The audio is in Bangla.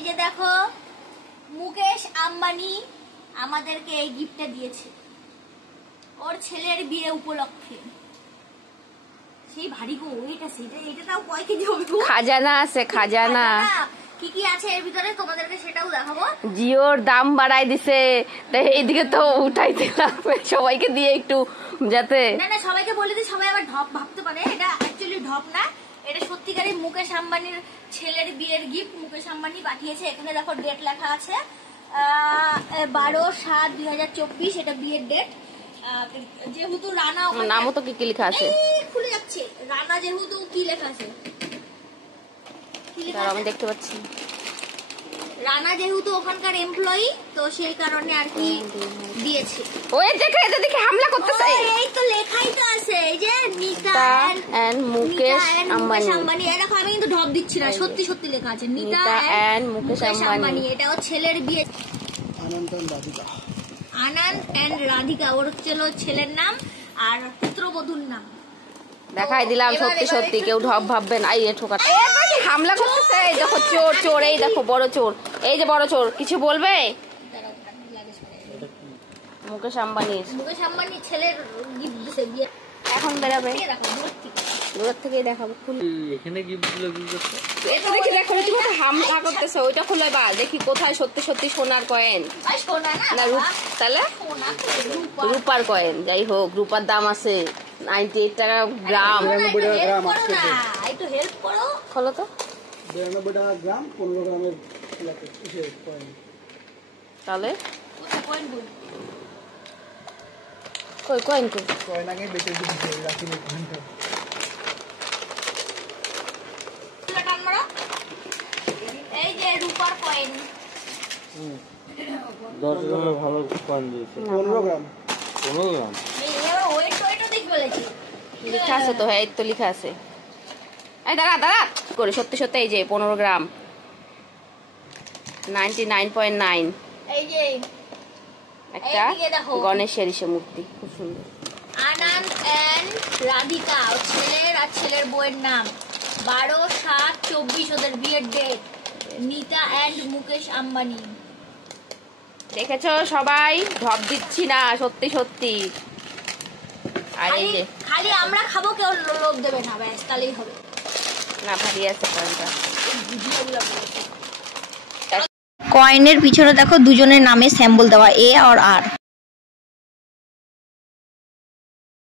এই যে দেখো মুকেশ আম্বানি আমাদেরকে এই গিফটটা দিয়েছে ওর ছেলের বিয়ে উপলক্ষে। সেই ভারী গো এটা, সেটা এটা তাও কয় কেজি হবে গো? খাজানা আছে, খাজানা। কি কি আছে এর ভিতরে তোমাদেরকে সেটাও দেখাবো। জিওর দাম বাড়াই দিছে, তাই এইদিকে তো উঠাইতে লাগবে সবাইকে দিয়ে একটু, যাতে না সবাইকে বলে দিই, সবাই আবার ঢপ ভাবতে পারে। এটা অ্যাকচুয়ালি ঢপ না, এটা সত্যিকারের মুকেশ আম্বানির ছেলের বিয়ের গিফট মুকেশ আম্বানি পাঠিয়েছে। এখানে দেখো ডেট লেখা আছে 12/7/2024, এটা বিয়ের ডেট। যেহেতু রানা, নামও তো কি লেখা আছে, খুলে যাচ্ছে রানা, যেহেতু কি লেখা আছে আমি দেখতে পাচ্ছি, রানা যেহেতু ওখানকার এমপ্লয়ি, তো সেই কারণে আর কি দিয়েছে। ওই দেখে দেখে হামলা করতেছে, এই তো লেখাই তো আছে, এই যে নিতা এন্ড মুকেশ আম্বানি। এটা আমি কিন্তু ঢপ দিচ্ছি না, সত্যি সত্যি লেখা আছে নিতা এন্ড মুকেশ আম্বানি। এটা ওর ছেলের বিয়ে, আনন্দ এন্ড রাধিকা, ওর ছেলের নাম আর পুত্রবধূর নাম দেখাই দিলাম। সত্যি সত্যি কেউ ঢপ ভাববেন। এই ঠোকা হামলা করতেছে, এই দেখো চোর চোর, এই দেখো বড় চোর, এই যে বড় চোর। কিছু বলবে? মুকেশ আম্বানির ছেলের গিফট দিছে বিয়ে, এখন বেরাবে, দূর থেকেই দেখাবো। এখানে গিফটগুলো কি করছে এটা দেখি, দেখো তুমি হামলা করতেছে, ওইটা খুলে বা দেখি কোথায় সত্যি সত্যি সোনার কয়েন না তাহলে রূপার কয়েন। যাই হোক, রূপার দাম আছে 98 টাকা গ্রাম। একটু হেল্প করো, খোলো তো। 92 টাকা গ্রাম, 15 গ্রামের কয়েন। তাহলে কয়েন বল, কই কয়েন কই? কয়েন আগে বেঁচে দিয়েছে রাখিনি ঘন্টা। এই যে রূপার কয়েন, 10 গ্রামের ভালো কয়েন দিয়েছে। 15 গ্রাম। 15 গ্রাম ওয়েট দেখি বলেছি, লেখা আছে তো, হ্যাঁ এই তো লেখা আছে। এই দাঁড়া দাঁড়া করে, সত্যি সত্যি এই যে 15 গ্রাম 99.9। এই যে একটা গণেশের ইসে মূর্তি, খুব সুন্দর। আনন্দ এন্ড রাধিকা, ছেলের আর ছেলের বউয়ের নাম, 12/7/24 ওদের বিয়ের ডেট, নিতা এন্ড মুকেশ আম্বানি। দেখেছো সবাই, ঢপ দিচ্ছি না, সত্যি সত্যি। আর এই যে খালি আমরা খাবো, কেউ লোক দেবে না, ব্যাস তাহলেই হবে। না ভারী আছে কয়েনটা। কয়েনের পিছনে দেখো দুজনের নামে স্যাম্বল দেওয়া, এ আর আর।